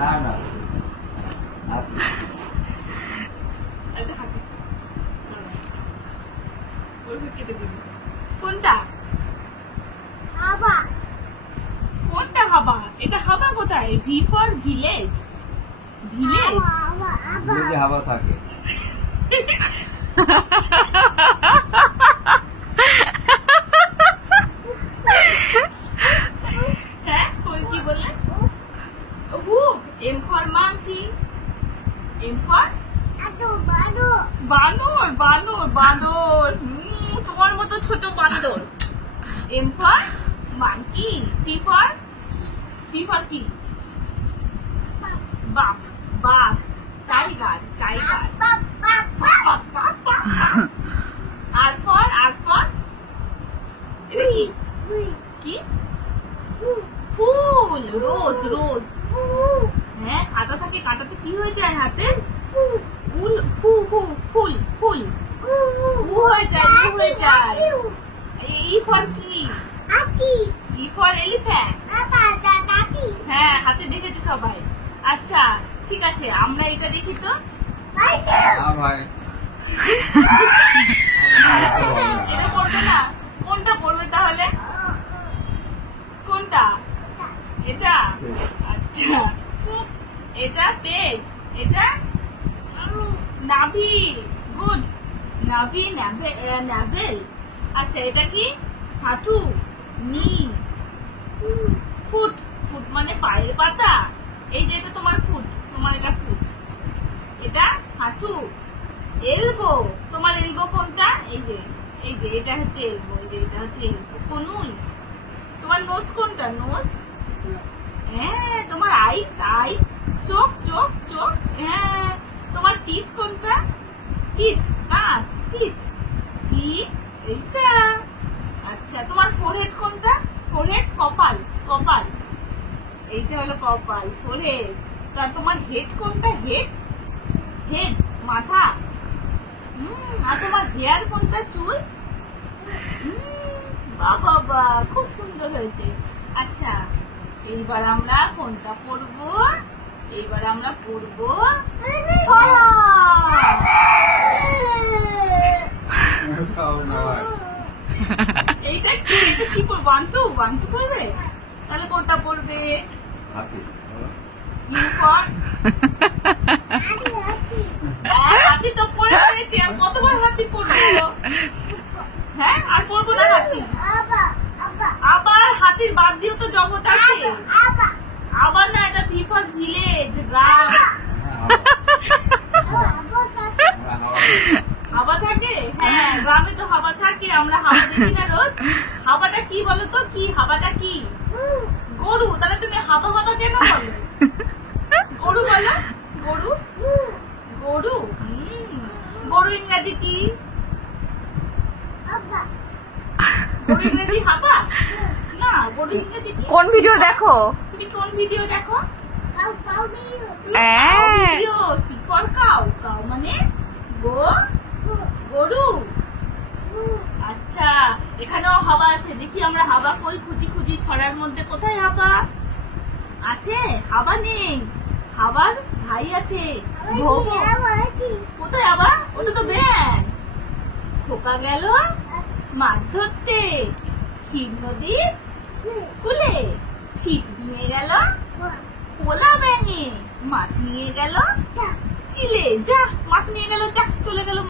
না না কোনটা হাবা? কোনটা হাবা? এটা হাবা কোথায়? V for village. ভিলেজ হাবা থাকে। হ্যাঁ কি বললে? হুপ। M for monkey. M for বানর। বানর বানর তোমার মতো ছোট বান্দর। M for monkey. T for কি? বাপ। বাপ। টাইগার। টাইগার। আর ফর কি? ফুল। রোজ। রোজ। হ্যাঁ কাঁটা থাকে, কাঁটাতে কি হয়ে যায় হাতে? ফুল। ফুল ফুল উ হয়ে যায়। ই ফর কি? E for elephant. হ্যাঁ হাতে দেখেছে সবাই। আচ্ছা ঠিক আছে, আমরা এটা দেখি তো। এটা পড়বে না? কোনটা পড়বে তাহলে? কোনটা? এটা? আচ্ছা এটা পেট। এটা নাভি। গুড। নাভি। নাভেল। আচ্ছা এটা কি? হাঁটু। নি। ফুট। ফুট মানে পায়ের পাতা। এই যে এটা তোমার ফুট। তোমার এটা ফুট। এটা হাঁটু। এলবো। তোমার এলবো কোনটা? এই যে এটা হচ্ছে এলবো। এই যে এটা হচ্ছে এলবো। কনুই। তোমার নোজ কোনটা? নোজ। হ্যাঁ তোমার আইস। আইস। চোখ। চোখ। চোখ। হ্যাঁ তোমার টিথ কোনটা? টিথ। কাঁধ। টিথ। এইটা। আচ্ছা তোমার ফোরহেড কোনটা? ফোরহেড। কপাল। কপাল। এইটা হলো কপাল। ফোরহেড। আর তোমার হেড কোনটা? হেড। হেড মাথা। আর তোমার হেয়ার কোনটা? চুল। বাবা খুব সুন্দর হয়েছে। আচ্ছা এইবার আমরা কোনটা পড়বো? এইবার আমরা পড়বো ছড়া। এইটা কি? এটা কি পড়বো? 1 2 পড়বে? তাহলে কোনটা পড়বে? হাতি তো পড়ে ফেলেছি, আর কতবার হাতি পড়বো? হ্যাঁ আর পড়বো না হাতি। আবার হাতির বাদ দিয়েও তো জগৎ আছে। আবার না, এটা ভি ফর ভিলেজ। গ্রাম। হাওয়া থাকে? হ্যাঁ গ্রামে তো হাওয়া থাকে। আমরা হাওয়া দেখি না রোজ? হাওয়াটা কি বলো তো? কি হাওয়াটা কি? গরু। তাহলে তুমি হাওয়া হাওয়া কেন বলো? গরু বলো। গরু। গরু। গরু ইংরাজি কি? গরু ইংরাজি হাওয়া না। গরু ইংরাজি কি? কোন ভিডিও দেখো? তুমি কোন ভিডিও দেখো? Video. C for cow. Cow মানে গরু। আচ্ছা এখানেও হাওয়া আছে। দেখি আমরা হাওয়া কই খুঁজি। ছড়ার মধ্যে কোথায় হাওয়া আছে? হাওয়া নেই। হাওয়ার ভাই আছে। কোথায় হাওয়া? ওটা তো ব্যাং। খোকা গেল মাছ ধরতে ক্ষীর নদীর কুলে। ছিপ নিয়ে গেল পোলা ব্যাঙে। মাছ নিয়ে গেল চিলে। যা মাছ নিয়ে গেল। যা চলে গেল।